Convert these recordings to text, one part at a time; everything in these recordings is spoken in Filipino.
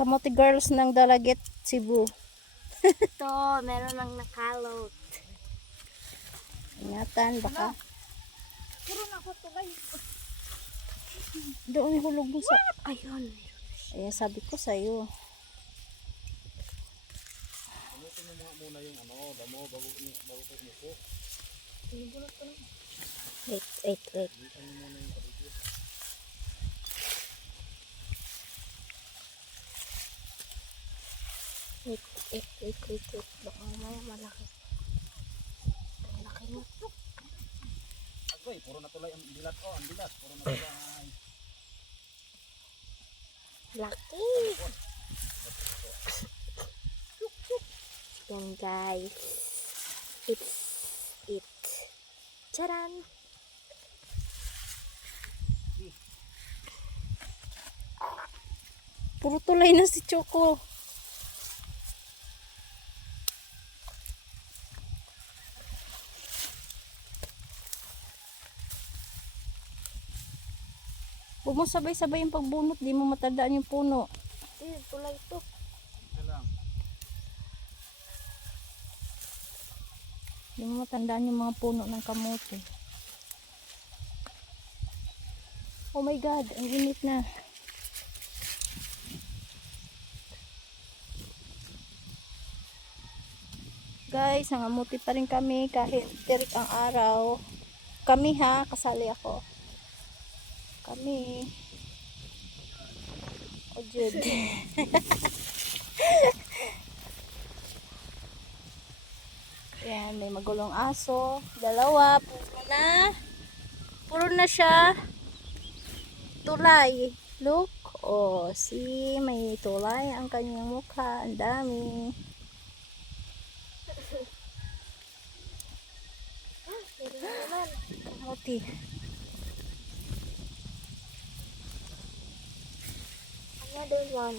Kamote girls ng Dalagit, Cebu. Ito, meron ng nakalot. Ingatan, baka. Puro na ako tulay. Doon hulog mo sa... Ayun. Eh, sabi ko sa'yo. Wait. Wait. Baka mamaya malaki. Ang laki mo. Agoy, puro na tulay ang dilat. Oh, ang dilat. Puro na tulay. Laki. Yan guys. It's it. Charan. Puro tulay na si Choco. Huwag mo sabay-sabay yung pagbunot, di mo matandaan yung puno. Tulay to. Ito lang. Di mo matandaan yung mga puno ng kamote. Oh my God, ang init na. Guys, nangamuti pa rin kami kahit tirik ang araw. Kami ha, kasali ako. Kami. O Jude. Yan, may magulong aso. Dalawa, puro na siya. Tulay. Look. Oh, see, may tulay ang kanyang mukha. Ang dami. Kamote. Another one.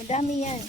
Madami yan.